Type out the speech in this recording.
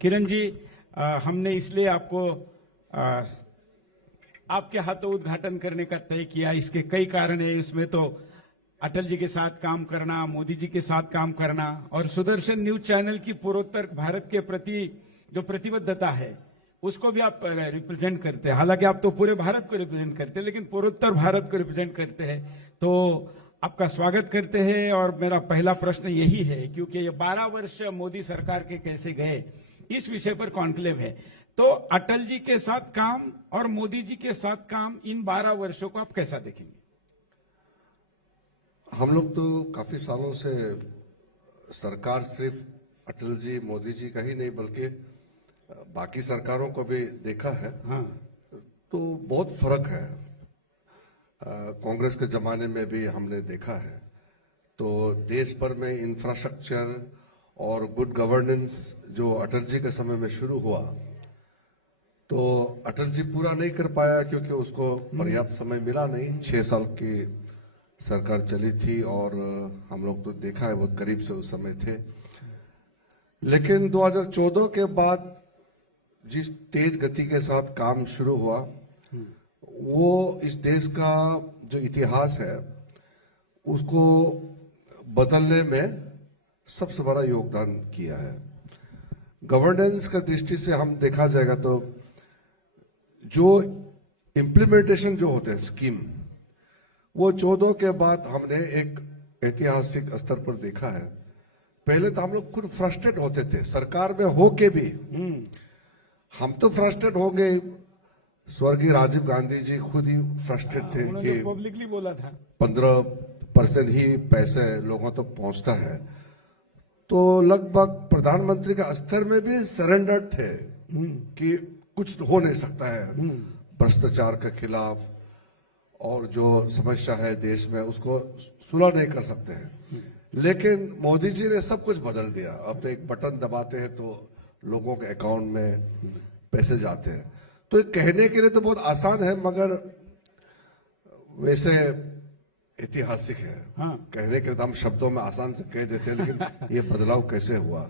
किरण जी, हमने इसलिए आपको आपके हाथों उद्घाटन करने का तय किया। इसके कई कारण है। इसमें तो अटल जी के साथ काम करना, मोदी जी के साथ काम करना और सुदर्शन न्यूज चैनल की पूर्वोत्तर भारत के प्रति जो प्रतिबद्धता है उसको भी आप रिप्रेजेंट करते हैं। हालांकि आप तो पूरे भारत को रिप्रेजेंट करते हैं, लेकिन पूर्वोत्तर भारत को रिप्रेजेंट करते हैं। तो आपका स्वागत करते हैं। और मेरा पहला प्रश्न यही है, क्योंकि ये 12 वर्ष मोदी सरकार के कैसे गए, इस विषय पर कॉन्क्लेव है। तो अटल जी के साथ काम और मोदी जी के साथ काम, इन 12 वर्षों को आप कैसा देखेंगे? हम लोग तो काफी सालों से सरकार सिर्फ अटल जी मोदी जी का ही नहीं बल्कि बाकी सरकारों को भी देखा है। हाँ। तो बहुत फर्क है। कांग्रेस के जमाने में भी हमने देखा है। तो देश भर में इंफ्रास्ट्रक्चर और गुड गवर्नेंस जो अटल जी के समय में शुरू हुआ, तो अटल जी पूरा नहीं कर पाया क्योंकि उसको पर्याप्त समय मिला नहीं। 6 साल की सरकार चली थी और हम लोग तो देखा है बहुत करीब से उस समय थे। लेकिन 2014 के बाद जिस तेज गति के साथ काम शुरू हुआ, वो इस देश का जो इतिहास है उसको बदलने में सबसे बड़ा योगदान किया है। गवर्नेंस का दृष्टि से हम देखा जाएगा तो जो इम्प्लीमेंटेशन जो होते हैं स्कीम, वो 14 के बाद हमने एक ऐतिहासिक स्तर पर देखा है। पहले तो हम लोग खुद फ्रस्ट्रेट होते थे सरकार में होके भी। हम तो फ्रस्ट्रेट हो गए, स्वर्गीय राजीव गांधी जी खुद ही फ्रस्ट्रेट थे कि पब्लिकली बोला था 15% ही पैसे लोगों तक पहुंचता है। तो लगभग प्रधानमंत्री का स्तर में भी सरेंडर थे कि कुछ हो नहीं सकता है भ्रष्टाचार के खिलाफ, और जो समस्या है देश में उसको सुलह नहीं कर सकते हैं। लेकिन मोदी जी ने सब कुछ बदल दिया। अब तो एक बटन दबाते हैं तो लोगों के अकाउंट में पैसे जाते हैं। तो ये कहने के लिए तो बहुत आसान है, मगर वैसे ऐतिहासिक है। हाँ। कहने के लिए तो हम शब्दों में आसान से कह देते हैं, लेकिन ये बदलाव कैसे हुआ।